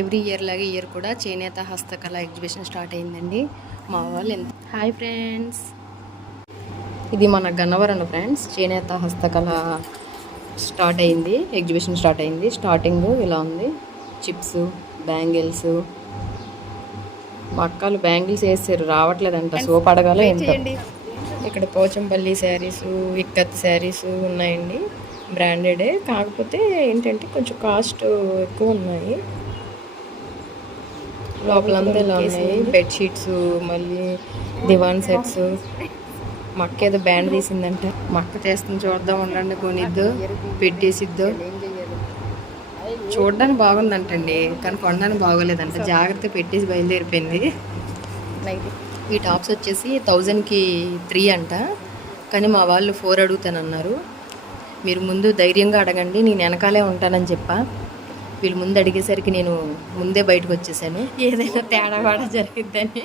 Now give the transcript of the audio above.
Every year లాగే year కూడా చేనేత హస్తకళ ఎగ్జిబిషన్ స్టార్ట్ అయిందండి. మా వాళ్ళు హాయ్ ఫ్రెండ్స్, ఇది మన గన్నవరం ఫ్రెండ్స్. చేనేత హస్తకళ స్టార్ట్ అయింది, ఎగ్జిబిషన్ స్టార్ట్ అయింది. స్టార్టింగ్ ఇలా ఉంది, చిప్స్, బ్యాంగిల్స్. మా అక్కలు బ్యాంగిల్స్ వేసారు, రావట్లేదంట. సోప్ అడగాలి ఏంటండి. ఇక్కడ పోచంపల్లి శారీస్, ఇక్కత్ శారీస్ ఉన్నాయండి. బ్రాండెడే, కాకపోతే ఏంటంటే కొంచెం కాస్ట్ ఎక్కువ ఉన్నాయి. లోపలంతా ఇలా ఉన్నాయి. బెడ్షీట్స్, మళ్ళీ దివాన్ సెట్స్. మా అక్క ఏదో బ్యాండ్ తీసిందంట. మా అక్క చేస్తుంది, చూద్దాం ఉండండి. కొనిద్దు, పెట్టేసిద్దు. చూడడానికి బాగుందంటండి, కానీ కొనడానికి బాగోలేదంట. జాగ్రత్త పెట్టేసి బయలుదేరిపోయింది. ఈ టాప్స్ వచ్చేసి 1000కి 3 అంట, కానీ మా వాళ్ళు 4 అడుగుతానన్నారు. మీరు ముందు ధైర్యంగా అడగండి, నేను వెనకాలే ఉంటానని చెప్పా. వీళ్ళు ముందు అడిగేసరికి నేను ముందే బయటకు వచ్చేసాను, ఏదైనా తేడా జరిగిద్దని.